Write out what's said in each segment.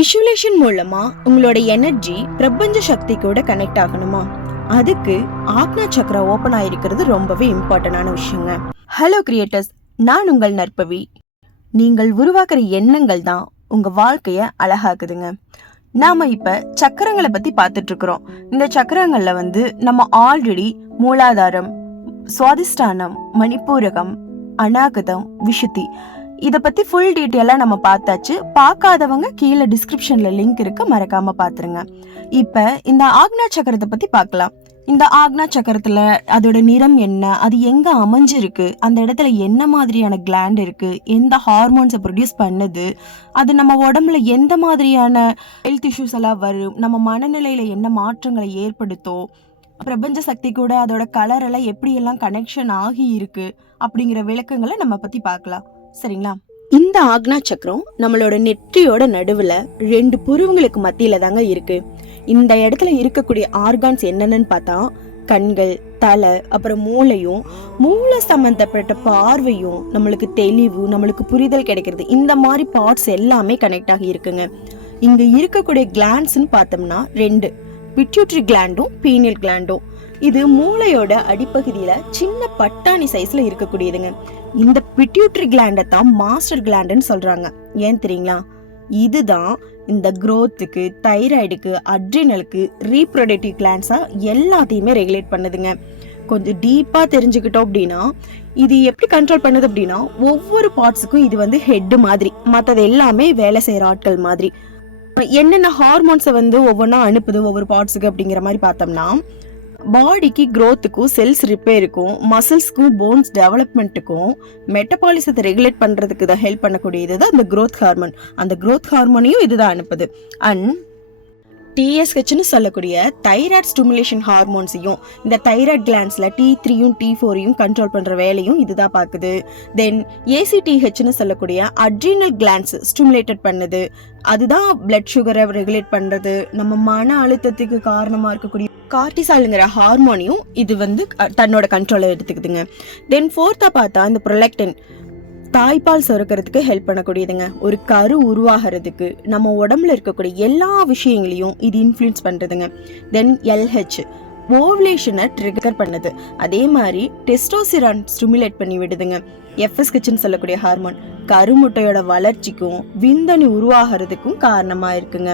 Visualisation மூலமா உங்களோட energy பிரபஞ்ச சக்தி கூட கனெக்ட் ஆகணுமா? அதுக்கு ஆக்னா சக்கரா ஓபன் ஆயிருக்கிறது ரொம்பவே இம்பார்ட்டன்டான விஷயங்க. ஹலோ கிரியேட்டர்ஸ் நான் உங்கள் நற்பவி. நீங்கள் உருவாக்குற எண்ணங்கள் தான் உங்க வாழ்க்கைய அழகாக்குதுங்க. நாம இப்ப சக்கரங்களை பத்தி பார்த்துட்டு இருக்கிறோம் இந்த சக்கரங்கள்ல வந்து நம்ம ஆல்ரெடி மூலாதாரம் சுவாதிஷ்டானம் மணிப்பூரகம் அநாகதம் விஷுத்தி இதை பத்தி ஃபுல் டீட்டெயிலாக நம்ம பார்த்தாச்சு. பார்க்காதவங்க கீழே டிஸ்கிரிப்ஷன்ல லிங்க் இருக்கு. மறக்காம பாத்துருங்க இப்போ இந்த ஆக்னா சக்கரத்தை பத்தி பார்க்கலாம். இந்த ஆக்னா சக்கரத்துல அதோட நிறம் என்ன? அது எங்க அமைஞ்சிருக்கு? அந்த இடத்துல என்ன மாதிரியான கிளாண்ட் இருக்கு? எந்த ஹார்மோன்ஸை ப்ரொடியூஸ் பண்ணுது? அது நம்ம உடம்புல எந்த மாதிரியான ஹெல்த் இஷ்யூஸ் எல்லாம் வரும்? நம்ம மனநிலையில என்ன மாற்றங்களை ஏற்படுத்தும்? பிரபஞ்ச சக்தி கூட அதோட கலர் எல்லாம் எப்படி எல்லாம் கனெக்ஷன் ஆகி இருக்கு? அப்படிங்கிற விளக்கங்களை நம்ம பத்தி பார்க்கலாம். சரிங்களா? இந்த ஆக்னா சக்கரம் நம்மளோட நெற்றியோட நடுவுல ரெண்டு புருவங்களுக்கு மத்தியில தாங்க இருக்கு. இந்த இடத்துல இருக்கக்கூடிய ஆர்கான்ஸ் என்னென்னு பார்த்தா கண்கள் தலை அப்புறம் மூளையும் மூளை சம்பந்தப்பட்ட பார்வையும் நம்மளுக்கு தெளிவு நம்மளுக்கு புரிதல் கிடைக்கிறது. இந்த மாதிரி பார்ட்ஸ் எல்லாமே கனெக்ட் ஆகி இருக்குங்க. இங்க இருக்கக்கூடிய கிளாண்ட்ஸ்னு பார்த்தோம்னா ரெண்டு. பிட்யூட்ரி கிளாண்டும் பீனியல் கிளாண்டும் இது மூளையோட அடிப்பகுதியில சின்ன பட்டாணி சைஸ்ல இருக்கக்கூடியதுங்க. இந்த பிட்யூட்ரி கிளாண்டை தான் மாஸ்டர் கிளாண்டுன்னு சொல்றாங்க. ஏன் தெரியுங்களா? இதுதான் இந்த க்ரோத்துக்கு தைராய்டுக்கு அட்ரினலுக்கு ரீப்ரொடக்டிவ் கிளான்ஸா எல்லாத்தையுமே ரெகுலேட் பண்ணுதுங்க. கொஞ்சம் டீப்பாக தெரிஞ்சுக்கிட்டோம் அப்படின்னா இது எப்படி கண்ட்ரோல் பண்ணுது அப்படின்னா ஒவ்வொரு பார்ட்ஸுக்கும் இது வந்து ஹெட்டு மாதிரி மற்றது எல்லாமே வேலை செய்கிற ஆட்கள் மாதிரி. என்னென்ன ஹார்மோன்ஸை வந்து ஒவ்வொன்றா அனுப்புது ஒவ்வொரு பார்ட்ஸுக்கு அப்படிங்கிற மாதிரி பார்த்தோம்னா பாடிக்கு க்ரோத்துக்கும் செல்ஸ் ரிப்பேருக்கும் மசில்ஸ்க்கும் போன்ஸ் டெவலப்மெண்ட்டுக்கும் மெட்டபாலிசத்தை ரெகுலேட் பண்ணுறதுக்கு தான் ஹெல்ப் பண்ணக்கூடியது தான் அந்த க்ரோத் ஹார்மோன் அந்த க்ரோத் ஹார்மோனையும் இதுதான் அனுப்புது. அண்ட் டிஎஸ்ஹெச்னு சொல்லக்கூடிய தைராய்ட் ஸ்டிமுலேஷன் ஹார்மோன்ஸையும் இந்த தைராய்ட் கிளான்ஸில் டி த்ரீயும் டி ஃபோரையும் கண்ட்ரோல் பண்ணுற வேலையும் இதுதான் பார்க்குது தென் ஏசிடிஹெச்னு சொல்லக்கூடிய அட்ரினல் கிளான்ஸ் ஸ்டிமுலேட்டட் பண்ணுது. அதுதான் பிளட் சுகரை ரெகுலேட் பண்ணுறது நம்ம மன அழுத்தத்துக்கு காரணமாக இருக்கக்கூடிய கார்டிசாலுங்கிற ஹார்மோனையும் இது வந்து தன்னோட கண்ட்ரோலை எடுத்துக்குதுங்க. தென் ஃபோர்த்தாக பார்த்தா இந்த ப்ரொலக்டின் தாய்ப்பால் சுரக்கிறதுக்கு ஹெல்ப் பண்ணக்கூடியதுங்க. ஒரு கரு உருவாகிறதுக்கு நம்ம உடம்புல இருக்கக்கூடிய எல்லா விஷயங்களையும் இது இன்ஃப்ளூயன்ஸ் பண்ணுறதுங்க தென் எல்ஹெச் ஓவலேஷனை ட்ரிகர் பண்ணுது. அதே மாதிரி டெஸ்டோசிரான் ஸ்டிமுலேட் பண்ணி விடுதுங்க. எஃப்எஸ் கிச்சன் சொல்லக்கூடிய ஹார்மோன் கருமுட்டையோட வளர்ச்சிக்கும் விந்தணி உருவாகிறதுக்கும் காரணமாக இருக்குங்க.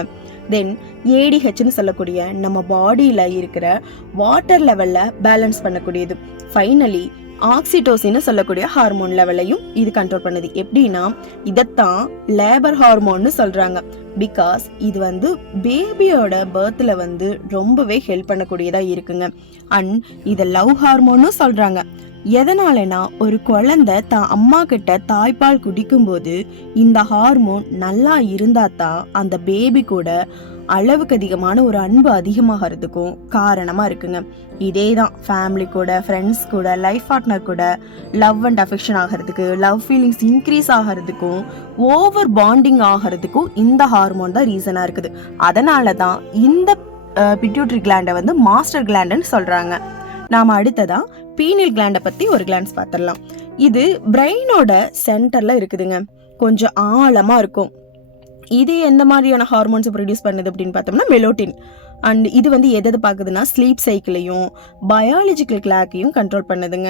தென் ஏடிஹெச்னு சொல்லக்கூடிய நம்ம பாடியில் இருக்கிற வாட்டர் லெவலில் பேலன்ஸ் பண்ணக்கூடியது. ஃபைனலி ஆக்சிடோசின்னு சொல்லக்கூடிய ஹார்மோன் லெவலையும் இது கண்ட்ரோல் பண்ணுது. எப்படின்னா இதைத்தான் லேபர் ஹார்மோன்னு சொல்கிறாங்க பிகாஸ் இது வந்து பேபியோட பர்த்தில் வந்து ரொம்பவே ஹெல்ப் பண்ணக்கூடியதாக இருக்குங்க. அண்ட் இதை லவ் ஹார்மோன்னு சொல்கிறாங்க எதனாலனா ஒரு குழந்தை தான் அம்மா கிட்ட தாய்ப்பால் குடிக்கும்போது இந்த ஹார்மோன் நல்லா இருந்தா தான் அந்த பேபி கூட அளவுக்கு அதிகமான ஒரு அன்பு அதிகமாகிறதுக்கும் காரணமாக இருக்குங்க. இதே தான் ஃபேமிலி கூட ஃப்ரெண்ட்ஸ் கூட லைஃப் பார்ட்னர் கூட லவ் அண்ட் அஃபெக்ஷன் ஆகிறதுக்கு லவ் ஃபீலிங்ஸ் இன்க்ரீஸ் ஆகிறதுக்கும் ஓவர் பாண்டிங் ஆகிறதுக்கும் இந்த ஹார்மோன் தான் ரீசனாக இருக்குது. அதனால தான் இந்த பிட்யூட்ரி கிளாண்டை வந்து மாஸ்டர் கிளாண்டுன்னு சொல்கிறாங்க நாம் அடுத்ததாக பீனியல் கிளாண்டை பற்றி ஒரு கிளான்ஸ் பார்த்துடலாம் இது பிரெயினோட சென்டரில் இருக்குதுங்க. கொஞ்சம் ஆழமாக இருக்கும். இது எந்த மாதிரியான ஹார்மோன்ஸை ப்ரொடியூஸ் பண்ணுது அப்படின்னு பார்த்தோம்னா மெலோட்டின் அண்ட் இது வந்து எது எது பார்க்குதுன்னா ஸ்லீப் சைக்கிளையும் பயாலஜிக்கல் கிளாக்கையும் கண்ட்ரோல் பண்ணுதுங்க.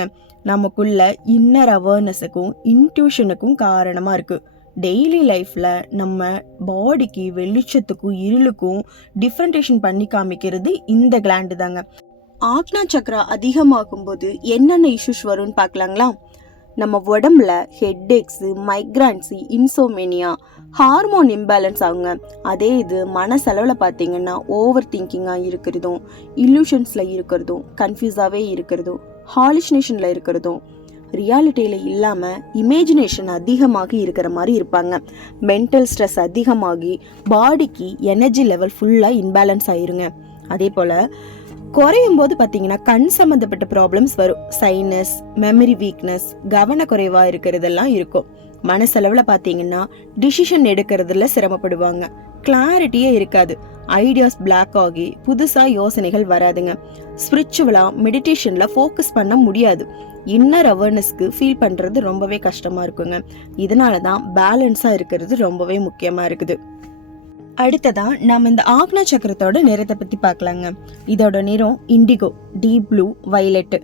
நமக்குள்ள இன்னர் அவேர்னஸுக்கும் இன்ட்யூஷனுக்கும் காரணமாக இருக்குது டெய்லி லைஃப்பில் நம்ம பாடிக்கு வெளிச்சத்துக்கும் இருளுக்கும் டிஃப்ரெண்டேஷன் பண்ணி காமிக்கிறது இந்த கிளாண்டு தாங்க. ஆக்னா சக்ரா அதிகமாகும் போது என்னென்ன இஷ்யூஸ் வரும்னு பார்க்கலாங்களா? நம்ம உடம்புல headaches migraines insomnia hormone imbalance ஆகுங்க. அதே இது மனசளவில் பார்த்தீங்கன்னா ஓவர் திங்கிங்காக இருக்கிறதும் இல்லூஷன்ஸில் இருக்கிறதும் கன்ஃபியூஸாகவே இருக்கிறதும் ஹாலிஷினேஷனில் இருக்கிறதும் ரியாலிட்டியில் இல்லாமல் இமேஜினேஷன் அதிகமாகி இருக்கிற மாதிரி இருப்பாங்க. மென்டல் ஸ்ட்ரெஸ் அதிகமாகி பாடிக்கு எனர்ஜி லெவல் ஃபுல்லாக இன்பேலன்ஸ் ஆயிருங்க. அதே போல் குறையும் போது பார்த்தீங்கன்னா கண் சம்மந்தப்பட்ட ப்ராப்ளம்ஸ் வரும். சைனஸ் மெமரி வீக்னஸ் கவனக்குறைவாக இருக்கிறதெல்லாம் இருக்கும். மனசளவில் பார்த்தீங்கன்னா டிசிஷன் எடுக்கிறதுல சிரமப்படுவாங்க. கிளாரிட்டியே இருக்காது. ஐடியாஸ் பிளாக் ஆகி புதுசாக யோசனைகள் வராதுங்க. ஸ்பிரிச்சுவலாக மெடிடேஷனில் ஃபோக்கஸ் பண்ண முடியாது. இன்னர் அவேர்னஸ்க்கு ஃபீல் பண்ணுறது ரொம்பவே கஷ்டமாக இருக்குங்க. இதனால தான் பேலன்ஸாக இருக்கிறது ரொம்பவே முக்கியமாக இருக்குது. அடுத்ததா நம்ம இந்த ஆக்னா சக்கரத்தோட நிறத்தை பத்தி பார்க்கலாங்க. இதோட நிறம் இண்டிகோ டீப் ப்ளூ வயலட்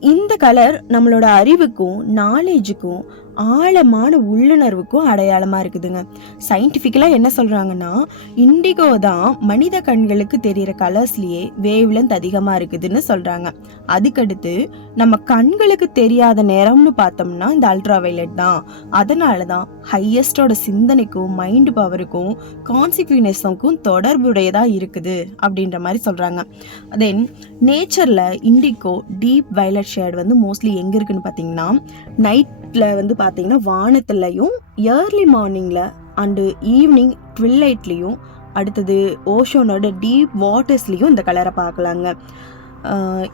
இந்த கலர் நம்மளோட அறிவுக்கும் நாலேஜுக்கும் ஆழமான உள்ளுணர்வுக்கும் அடையாளமாக இருக்குதுங்க. சயின்டிஃபிக்கலாக என்ன சொல்கிறாங்கன்னா இண்டிகோ தான் மனித கண்களுக்கு தெரியிற கலர்ஸ்லேயே வேவ்லென்த் அதிகமாக இருக்குதுன்னு சொல்கிறாங்க அதுக்கடுத்து நம்ம கண்களுக்கு தெரியாத நேரம்னு பார்த்தோம்னா இந்த அல்ட்ரா வயலட் தான். அதனால தான் ஹையஸ்டோட சிந்தனைக்கும் மைண்ட் பவருக்கும் கான்சிக்யூனஸுக்கும் தொடர்புடையதாக இருக்குது அப்படின்ற மாதிரி சொல்கிறாங்க தென் நேச்சரில் இண்டிகோ டீப் வயலட் ஷேட் வந்து மோஸ்ட்லி எங்கே இருக்குன்னு பார்த்தீங்கன்னா நைட் நைட்ல வந்து பார்த்தீங்கன்னா வானத்துலையும் ஏர்லி மார்னிங்கில் அண்டு ஈவினிங் ட்வில்லைட்லேயும் அடுத்தது ஓஷோனோட டீப் வாட்டர்ஸ்லேயும் இந்த கலரை பார்க்கலாங்க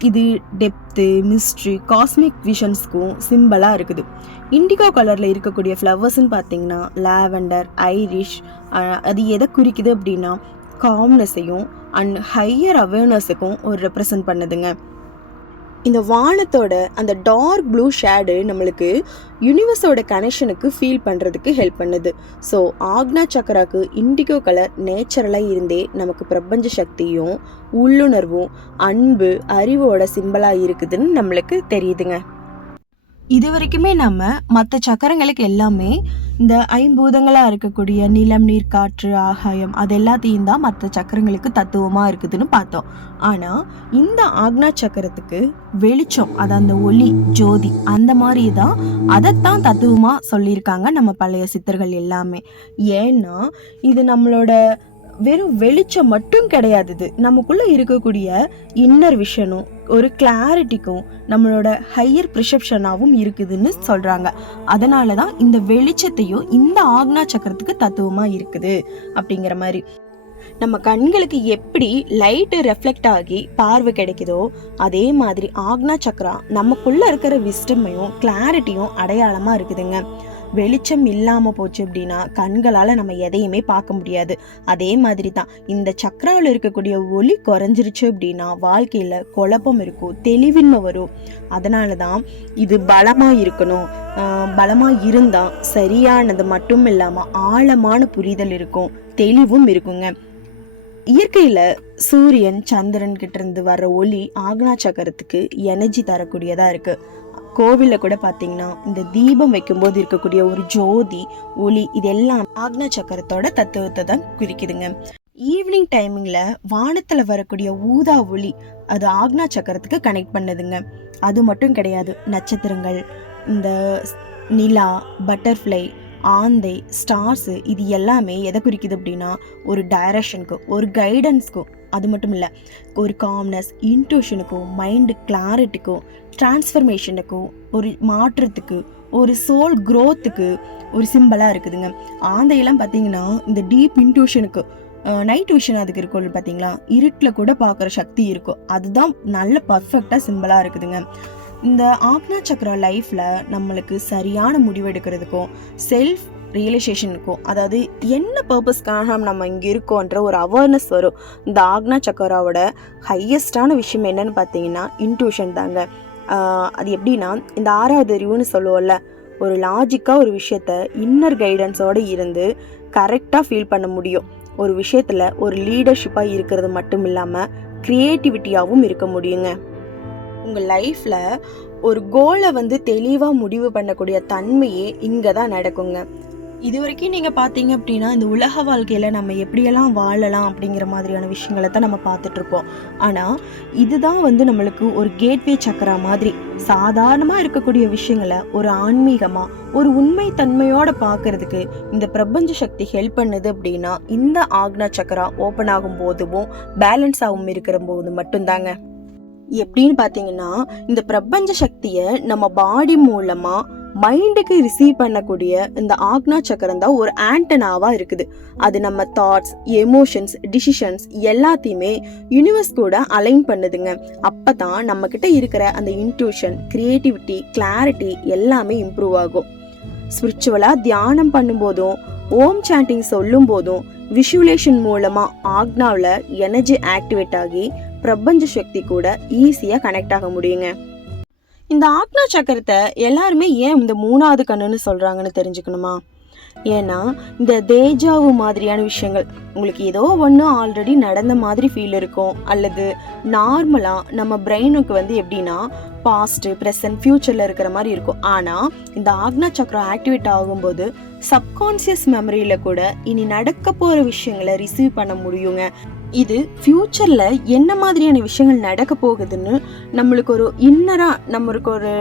இது டெப்த்து மிஸ்ட்ரி காஸ்மிக் விஷன்ஸ்க்கும் சிம்பிளாக இருக்குது. இண்டிகோ கலரில் இருக்கக்கூடிய ஃப்ளவர்ஸ்ன்னு பார்த்தீங்கன்னா லாவெண்டர் ஐரிஷ் அது எதை குறிக்குது அப்படின்னா காம்னஸையும் அண்ட் ஹையர் அவேர்னஸுக்கும் ஒரு ரெப்ரசன்ட் பண்ணுதுங்க. இந்த வானத்தோட அந்த டார்க் ப்ளூ ஷேடு நம்மளுக்கு யூனிவர்ஸோட கனெக்ஷனுக்கு ஃபீல் பண்ணுறதுக்கு ஹெல்ப் பண்ணுது. ஸோ ஆக்னா சக்கராக்கு இண்டிகோ கலர் நேச்சுரலாக இருந்தே நமக்கு பிரபஞ்ச சக்தியும் உள்ளுணர்வும் அன்பு அறிவோட சிம்பிளாக இருக்குதுன்னு நம்மளுக்கு தெரியுதுங்க. இது வரைக்குமே நம்ம மற்ற சக்கரங்களுக்கு எல்லாமே இந்த ஐம்பூதங்களாக இருக்கக்கூடிய நிலம் நீர் காற்று ஆகாயம் அது எல்லாத்தையும் தான் மற்ற சக்கரங்களுக்கு தத்துவமாக இருக்குதுன்னு பார்த்தோம். ஆனால் இந்த ஆக்னா சக்கரத்துக்கு வெளிச்சம் அது அந்த ஒளி ஜோதி அந்த மாதிரி தான் அதைத்தான் தத்துவமாக சொல்லியிருக்காங்க நம்ம பழைய சித்தர்கள் எல்லாமே. ஏன்னா இது நம்மளோட வெறும் வெளிச்சம் மட்டும் கிடையாது இது நமக்குள்ள இருக்கக்கூடிய இன்னர் விஷனும் ஒரு கிளாரிட்டிக்கும் நம்மளோட ஹையர் ப்ரிசெப்ஷனாகவும் இருக்குதுன்னு சொல்றாங்க. அதனால தான் இந்த வெளிச்சத்தையும் இந்த ஆக்னா சக்கரத்துக்கு தத்துவமா இருக்குது அப்படிங்கிற மாதிரி. நம்ம கண்களுக்கு எப்படி லைட்டு ரெஃப்ளெக்ட் ஆகி பார்வை கிடைக்குதோ அதே மாதிரி ஆக்னா சக்கரா நமக்குள்ள இருக்கிற விஸ்டமையும் கிளாரிட்டியும் அடையாளமா இருக்குதுங்க. வெளிச்சம் இல்லாமல் போச்சு அப்படின்னா கண்களால் நம்ம எதையுமே பார்க்க முடியாது. அதே மாதிரி தான் இந்த சக்கராவில் இருக்கக்கூடிய ஒளி குறைஞ்சிருச்சு அப்படின்னா வாழ்க்கையில் குழப்பம் இருக்கும் தெளிவின்மை வரும். அதனால தான் இது பலமாக இருக்கணும். பலமாக இருந்தால் சரியானது மட்டும் இல்லாமல் ஆழமான புரிதல் இருக்கும் தெளிவும் இருக்குங்க. இயற்கையில் சூரியன் சந்திரன் கிட்ட இருந்து வர்ற ஒளி ஆக்னா சக்கரத்துக்கு எனர்ஜி தரக்கூடியதாக இருக்குது கோவிலில் கூட பார்த்தீங்கன்னா இந்த தீபம் வைக்கும்போது இருக்கக்கூடிய ஒரு ஜோதி ஒளி இதெல்லாம் ஆக்னா சக்கரத்தோட தத்துவத்தை தான் குறிக்குதுங்க. ஈவினிங் டைமிங்ல வானத்துல வரக்கூடிய ஊதா ஒளி அது ஆக்னா சக்கரத்துக்கு கனெக்ட் பண்ணுதுங்க. அது மட்டும் கிடையாது நட்சத்திரங்கள் இந்த நிலா பட்டர்ஃப்ளை ஆந்தை ஸ்டார்ஸு இது எல்லாமே எதை குறிக்குது அப்படின்னா ஒரு டைரக்ஷனுக்கு ஒரு கைடன்ஸ்க்கும் அது மட்டும் இல்லை ஒரு காம்னஸ் இன்ட்யூஷனுக்கும் மைண்டு கிளாரிட்டிக்கும் டிரான்ஸ்ஃபர்மேஷனுக்கும் ஒரு மாற்றத்துக்கு ஒரு சோல் க்ரோத்துக்கு ஒரு சிம்பிளாக இருக்குதுங்க. ஆந்தையெல்லாம் பார்த்தீங்கன்னா இந்த டீப் இன்ட்யூஷனுக்கு நைட் விஷன் அதுக்கு இருக்கும் பார்த்தீங்களா இருட்டில் கூட பார்க்குற சக்தி இருக்கும் அதுதான் நல்ல பர்ஃபெக்டாக சிம்பிளாக இருக்குதுங்க. இந்த ஆக்னா சக்ரா லைஃப்பில் நம்மளுக்கு சரியான முடிவு எடுக்கிறதுக்கும் செல்ஃப் ரியலைசேஷனுக்கும் அதாவது என்ன பர்பஸ்க்காக நம்ம இங்கே இருக்கோன்ற ஒரு அவேர்னஸ் வரும். இந்த ஆக்னா சக்கராவோட ஹையஸ்டான விஷயம் என்னன்னு பார்த்தீங்கன்னா இன்ட்யூஷன் தாங்க. அது எப்படின்னா இந்த ஆறாவது அறிவுன்னு சொல்லுவோம்ல ஒரு லாஜிக்காக ஒரு விஷயத்த இன்னர் கைடன்ஸோடு இருந்து கரெக்டாக ஃபீல் பண்ண முடியும். ஒரு விஷயத்தில் ஒரு லீடர்ஷிப்பாக இருக்கிறது மட்டும் இல்லாமல் க்ரியேட்டிவிட்டியாகவும் இருக்க முடியுங்க. உங்கள் லைஃப்பில் ஒரு கோலை வந்து தெளிவாக முடிவு பண்ணக்கூடிய தன்மையே இங்கே தான் நடக்குங்க. இது வரைக்கும் நீங்கள் பார்த்தீங்க அப்படின்னா இந்த உலக வாழ்க்கையில் நம்ம எப்படியெல்லாம் வாழலாம் அப்படிங்கிற மாதிரியான விஷயங்களை தான் நம்ம பார்த்துட்ருப்போம் ஆனால் இதுதான் வந்து நம்மளுக்கு ஒரு கேட்வே சக்கரா மாதிரி சாதாரணமாக இருக்கக்கூடிய விஷயங்களை ஒரு ஆன்மீகமாக ஒரு உண்மை தன்மையோட பார்க்கறதுக்கு இந்த பிரபஞ்ச சக்தி ஹெல்ப் பண்ணுது அப்படின்னா இந்த ஆக்னா சக்கரா ஓப்பன் ஆகும் போதும் பேலன்ஸ் ஆகும் இருக்கிற போது மட்டும்தாங்க. எப்படின்னு பார்த்தீங்கன்னா இந்த பிரபஞ்ச சக்தியை நம்ம பாடி மூலமாக மைண்டுக்கு ரிசீவ் பண்ணக்கூடிய இந்த ஆக்னா சக்கரம் தான் ஒரு ஆண்டனாவாக இருக்குது. அது நம்ம தாட்ஸ் எமோஷன்ஸ் டிசிஷன்ஸ் எல்லாத்தையுமே யூனிவர்ஸ் கூட அலைன் பண்ணுதுங்க. அப்போ தான் நம்மக்கிட்ட இருக்கிற அந்த இன்ட்யூஷன் கிரியேட்டிவிட்டி கிளாரிட்டி எல்லாமே இம்ப்ரூவ் ஆகும். ஸ்பிரிச்சுவலாக தியானம் பண்ணும்போதும் ஓம் சாண்டிங் சொல்லும் போதும் விஷுவலேஷன் மூலமாக ஆக்னாவில் எனர்ஜி ஆக்டிவேட் ஆகி பிரபஞ்ச சக்தி கூட ஈஸியாக கனெக்ட் ஆக முடியுங்க. இந்த ஆக்னா சக்கரத்தை எல்லாருமே ஏன் இந்த மூணாவது கண்ணுன்னு சொல்கிறாங்கன்னு தெரிஞ்சுக்கணுமா? ஏன்னா இந்த தேஜாவு மாதிரியான விஷயங்கள் உங்களுக்கு ஏதோ ஒன்று ஆல்ரெடி நடந்த மாதிரி ஃபீல் இருக்கும். அல்லது நார்மலாக நம்ம பிரெயினுக்கு வந்து எப்படின்னா பாஸ்ட்டு ப்ரெசன்ட் ஃப்யூச்சரில் இருக்கிற மாதிரி இருக்கும். ஆனால் இந்த ஆக்னா சக்கரம் ஆக்டிவேட் ஆகும்போது சப்கான்சியஸ் மெமரியில் கூட இனி நடக்க போகிற விஷயங்களை ரிசீவ் பண்ண முடியுங்க. இது ஃப்யூச்சரில் என்ன மாதிரியான விஷயங்கள் நடக்க போகுதுன்னு நம்மளுக்கு ஒரு இன்னராக நம்மளுக்கு ஒரு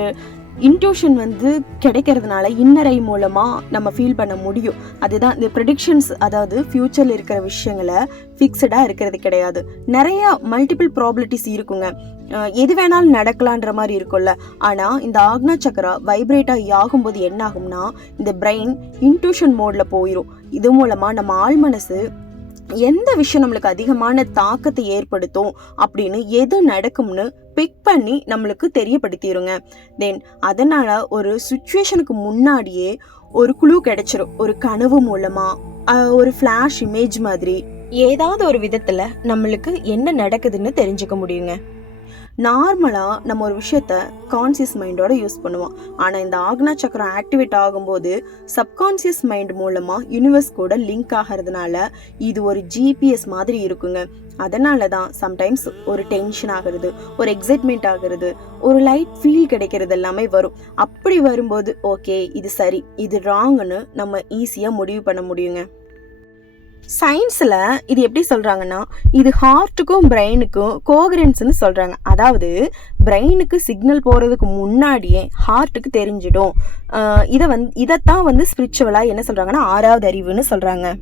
இன்ட்யூஷன் வந்து கிடைக்கிறதுனால இன்னரை மூலமாக நம்ம ஃபீல் பண்ண முடியும். அதுதான் இந்த ப்ரெடிக்ஷன்ஸ் அதாவது ஃப்யூச்சரில் இருக்கிற விஷயங்களை ஃபிக்ஸடாக இருக்கிறது கிடையாது. நிறையா மல்டிபிள் ப்ராபிலிட்டிஸ் இருக்குங்க. எது வேணாலும் நடக்கலான்ற மாதிரி இருக்கும்ல. ஆனால் இந்த ஆக்னா சக்கரா வைப்ரேட்டாக ஆகும்போது என்ன ஆகும்னா இந்த பிரெயின் இன்ட்யூஷன் மோடில் போயிடும் இது மூலமாக நம்ம ஆள் மனசு எந்த விஷயம் நம்மளுக்கு அதிகமான தாக்கத்தை ஏற்படுத்தும் அப்படின்னு எது நடக்கும்னு பிக் பண்ணி நம்மளுக்கு தெரியப்படுத்திடுங்க தென் அதனால் ஒரு சுச்சுவேஷனுக்கு முன்னாடியே ஒரு குழு கிடைச்சிரும். ஒரு கனவு மூலமாக ஒரு ஃப்ளாஷ் இமேஜ் மாதிரி. ஏதாவது ஒரு விதத்தில் நம்மளுக்கு என்ன நடக்குதுன்னு தெரிஞ்சுக்க முடியுங்க. நார்மலாக நம்ம ஒரு விஷயத்த கான்சியஸ் மைண்டோட யூஸ் பண்ணுவோம். ஆனால் இந்த ஆக்னா சக்கரம் ஆக்டிவேட் ஆகும்போது சப்கான்சியஸ் மைண்ட் மூலமாக யூனிவர்ஸ் கூட லிங்க் ஆகிறதுனால இது ஒரு ஜிபிஎஸ் மாதிரி இருக்குங்க. அதனால தான் சம்டைம்ஸ் ஒரு டென்ஷன் ஆகிறது ஒரு எக்ஸைட்மெண்ட் ஆகுறது ஒரு லைட் ஃபீல் கிடைக்கிறது எல்லாமே வரும். அப்படி வரும்போது ஓகே இது சரி இது ராங்னு நம்ம ஈஸியாக முடிவு பண்ண முடியுங்க. சயின்ஸில் இது எப்படி சொல்கிறாங்கன்னா இது ஹார்ட்டுக்கும் பிரெயினுக்கும் கோகரன்ஸ்னு சொல்கிறாங்க அதாவது பிரெயினுக்கு சிக்னல் போகிறதுக்கு முன்னாடியே ஹார்ட்டுக்கு தெரிஞ்சிடும். இதை வந்து இதைத்தான் வந்து ஸ்பிரிச்சுவலாக என்ன சொல்கிறாங்கன்னா ஆறாவது அறிவுன்னு சொல்கிறாங்க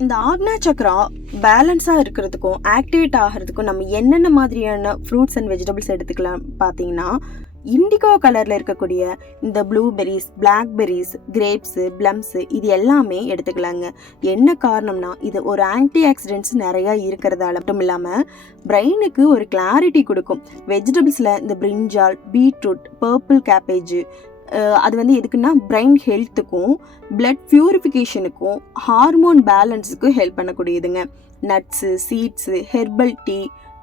இந்த ஆக்னா சக்ரா பேலன்ஸாக இருக்கிறதுக்கும் ஆக்டிவேட் ஆகிறதுக்கும் நம்ம என்னென்ன மாதிரியான ஃப்ரூட்ஸ் அண்ட் வெஜிடபிள்ஸ் எடுத்துக்கலாம் பார்த்தீங்கன்னா இண்டிகோ கலரில் இருக்கக்கூடிய இந்த ப்ளூபெரிஸ் பிளாக்பெரிஸ் கிரேப்ஸு ப்ளம்ஸு இது எல்லாமே எடுத்துக்கலாங்க. என்ன காரணம்னா இது ஒரு ஆன்டி ஆக்சிடென்ட்ஸ் நிறையா இருக்கிறதால மட்டும் இல்லாமல் பிரெயினுக்கு ஒரு கிளாரிட்டி கொடுக்கும். வெஜிடபிள்ஸில் இந்த பிரிஞ்சால் பீட்ரூட் பர்பிள் கேபேஜ் அது வந்து எதுக்குன்னா பிரெயின் ஹெல்த்துக்கும் பிளட் ப்யூரிஃபிகேஷனுக்கும் ஹார்மோன் பேலன்ஸுக்கும் help பண்ணக்கூடியதுங்க. Nuts seeds herbal tea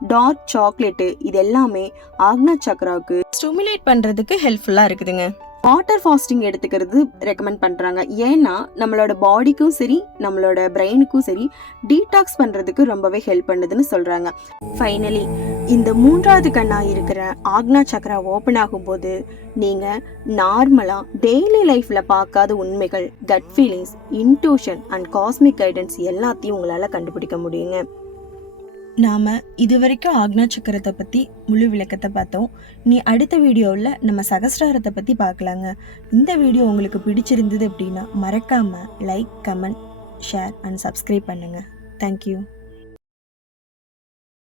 dark chocolate இது எல்லாமே ஆக்னா சக்ராவுக்கு ஸ்டிமுலேட் பண்ணுறதுக்கு ஹெல்ப்ஃபுல்லாக இருக்குதுங்க. வாட்டர் ஃபாஸ்டிங் எடுத்துக்கிறது ரெக்கமெண்ட் பண்ணுறாங்க ஏன்னா நம்மளோட பாடிக்கும் சரி நம்மளோட பிரெயினுக்கும் சரி டீடாக்ஸ் பண்ணுறதுக்கு ரொம்பவே ஹெல்ப் பண்ணுதுன்னு சொல்கிறாங்க ஃபைனலி இந்த மூன்றாவது கண்ணா இருக்கிற ஆக்னா சக்ரா ஓப்பன் ஆகும்போது நீங்கள் நார்மலாக டெய்லி லைஃப்பில் பார்க்காத உண்மைகள் gut feelings intuition and cosmic guidance எல்லாத்தையும் உங்களால் கண்டுபிடிக்க முடியுங்க. நாம் இதுவரைக்கும் ஆக்னா சக்கரத்தை பற்றி முழு விளக்கத்தை பார்த்தோம். நீ அடுத்த வீடியோவில் நம்ம சகஸ்ராரத்தை பற்றி பார்க்கலாங்க. இந்த வீடியோ உங்களுக்கு பிடிச்சிருந்தது அப்படின்னா மறக்காமல் like comment share and subscribe பண்ணுங்கள் தேங்க்யூ